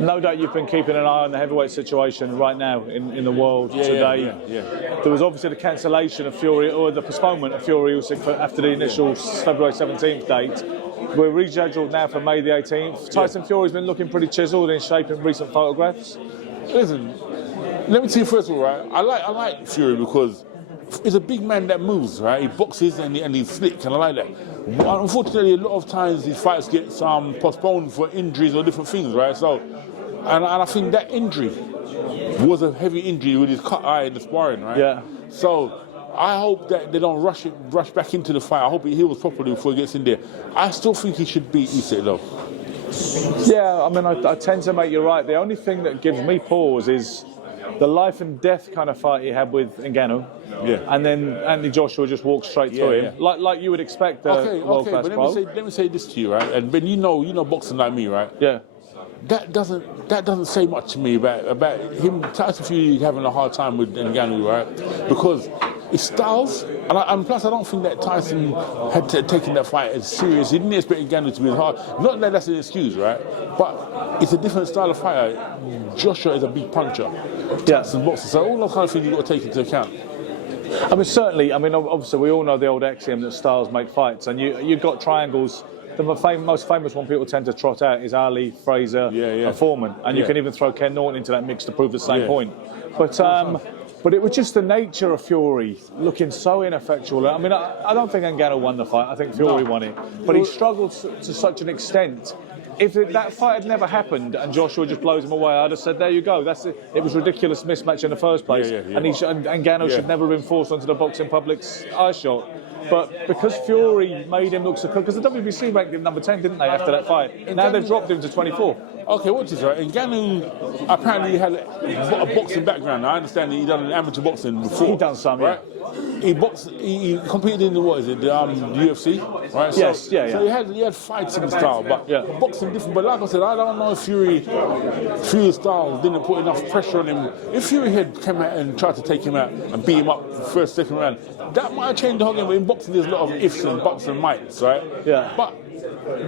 No doubt you've been keeping an eye on the heavyweight situation right now in the world today. There was obviously the cancellation of Fury, or the postponement of Fury Usyk after the initial February 17th date. We're rescheduled now for May the 18th. Tyson Fury's been looking pretty chiselled in shape in recent photographs. Listen, let me tell you first of all, right? I like Fury because he's a big man that moves, right? He boxes and he's slick, and I like that. Unfortunately, a lot of times these fights get postponed for injuries or different things, right? So, and I think that injury was a heavy injury with his cut eye in the sparring, right? Yeah. So I hope that they don't rush back into the fight. I hope he heals properly before he gets in there. I still think he should beat Usyk though. Yeah, I mean, I tend to make you right. The only thing that gives me pause is the life and death kind of fight he had with Ngannou. Yeah. And then Anthony Joshua just walked straight through him, like you would expect. Okay, but let me say this to you, right? And Ben, you know boxing like me, right? Yeah. That doesn't say much to me about him. Tyson Fury having a hard time with Ngannou, right? Because it's styles, and plus I don't think that Tyson had taken that fight as serious. He didn't expect Ngannou to be as hard. Not that that's an excuse, right? But it's a different style of fighter. Joshua is a big puncher. Tyson boxer. So all those kind of things you've got to take into account. I mean, certainly. I mean, obviously, we all know the old axiom that styles make fights, and you've got triangles. The most famous one people tend to trot out is Ali, Fraser, and Foreman, and you can even throw Ken Norton into that mix to prove the same point. But it was just the nature of Fury looking so ineffectual. I mean, I don't think Ngannou won the fight. I think Fury won it, but he struggled to such an extent. If that fight had never happened and Joshua just blows him away, I'd have said, there you go. It was a ridiculous mismatch in the first place. And Ngannou should never have been forced onto the boxing public's eye shot. But because Fury made him look so cool, because the WBC ranked him number 10, didn't they, after that fight? Now they've dropped him to 24. Okay, watch this, right? Ngannou apparently had a boxing background. I understand that he done amateur boxing before. He done some, right? He competed in the UFC, right? So he had fighting style, but boxing different. But like I said, I don't know if Fury's style didn't put enough pressure on him. If Fury had come out and tried to take him out and beat him up first, second round, that might have changed the whole game. But in boxing, there's a lot of ifs and buts and mights, right? Yeah. But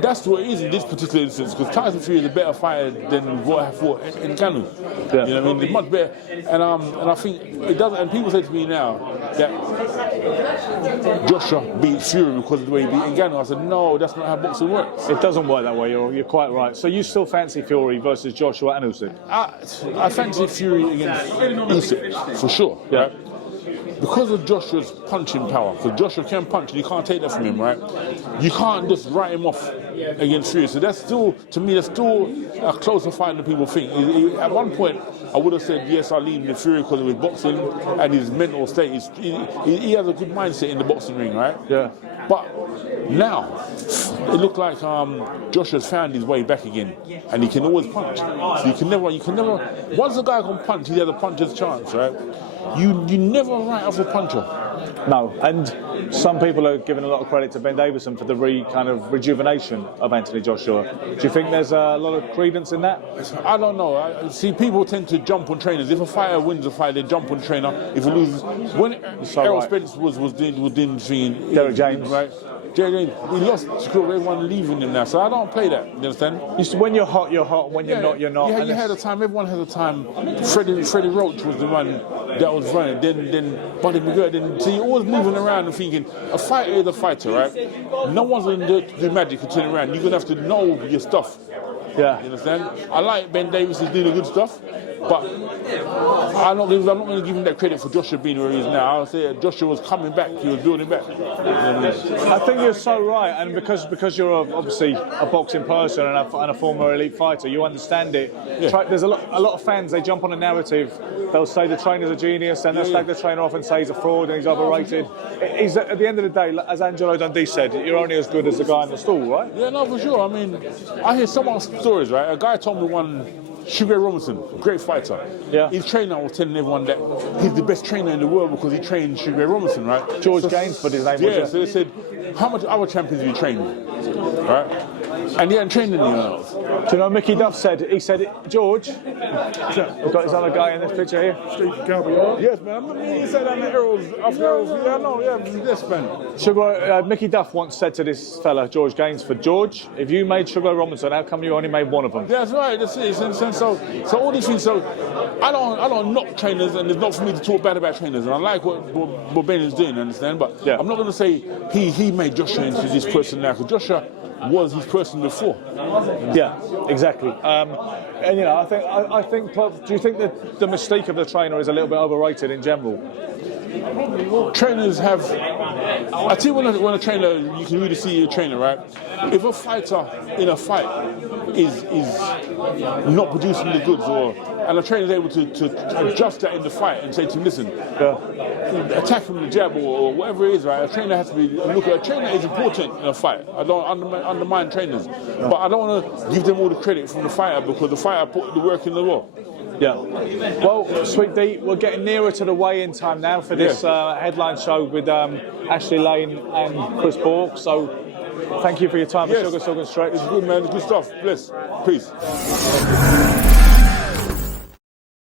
that's what it is in this particular instance, because Tyson Fury is a better fighter than what I fought in Ngannou. Yeah. You know what I mean? He's much better. And I think it doesn't. And people say to me now that Joshua beat Fury because of the way he beat Ngannou. I said, no, that's not how boxing works. It doesn't work that way. You're quite right. So you still fancy Fury versus Joshua and Usyk? I fancy Fury against Usyk for sure. Yeah. Right? Because of Joshua's punching power, because Joshua can punch and you can't take that from him, right? You can't just write him off against Fury. So that's still, to me, that's still a closer fight than people think. At one point, I would have said, yes, I lean with Fury because of his boxing and his mental state. He has a good mindset in the boxing ring, right? Yeah. But now, it looked like Joshua's found his way back again, and he can always punch. So you can never. Once a guy can punch, he has a puncher's chance, right? You never write off a puncher. No, and some people are giving a lot of credit to Ben Davison for the kind of rejuvenation of Anthony Joshua. Do you think there's a lot of credence in that? I don't know. See, people tend to jump on trainers. If a fighter wins a fight, they jump on trainer. If he loses, when Errol Spence was doing Derek James, right? James, he lost because everyone leaving him now. So I don't play that. You understand? When you're hot, you're hot. When you're not, you're not. Yeah, you had a time. Everyone has a time. Freddie Roach was the one that was running. Then Buddy McGirt. So you're always moving around and thinking, a fighter is a fighter, right? No one's going to do magic to turn around. You're going to have to know your stuff. Yeah. You understand? I like Ben Davis is doing the good stuff, but I'm not going to give him that credit for Joshua being where he is now. I'll say Joshua was coming back, he was building back. You know what I mean? I think you're so right, and because you're obviously a boxing person and a former elite fighter, you understand it. Yeah. There's a lot of fans, they jump on a narrative. They'll say the trainer's a genius, and they'll slag the trainer off and say he's a fraud and he's overrated. He's, at the end of the day, as Angelo Dundee said, you're only as good as the guy in the stall, right? Yeah, no, for sure. I mean, I hear someone's stories, right? A guy told me one, Sugar Robinson, great fighter. Yeah. His trainer was telling everyone that he's the best trainer in the world because he trained Sugar Robinson, right? George Gainsford, his name was. Yeah, so they said how much other champions have you trained, right? And he hadn't trained anyone else. Do you know what Mickey Duff said? He said, George, we've got this other guy in this picture here. Yes, man. I remember you said that in the Arrows. Yeah, I know. Yeah, yes, man. Sugar, Mickey Duff once said to this fella, George Gainsford, George, if you made Sugar Robinson, how come you only made one of them? That's right. That's it. So all these things. So I don't knock trainers, and it's not for me to talk bad about trainers. And I like what Ben is doing. Understand? But yeah. I'm not going to say he made Joshua into this person now, because Joshua was his person before. Yeah, exactly. And you know, I think. Do you think that the mystique of the trainer is a little bit overrated in general? Trainers have. I tell you, when a trainer, you can really see a trainer, right? If a fighter in a fight is not producing the goods, and a trainer is able to adjust that in the fight and say to him, listen, attack him with a jab or whatever it is, right? A trainer has to be. Look, a trainer is important in a fight. I don't undermine trainers, but I don't want to give them all the credit from the fighter, because the fighter put the work in the wall. Yeah. Well, Sweet D, we're getting nearer to the weigh-in time now for this headline show with Ashley Lane and Chris Bork. So, thank you for your time. Yes. Sugar Silk and Stretch. It's good, man. It's good stuff. Bless. Peace.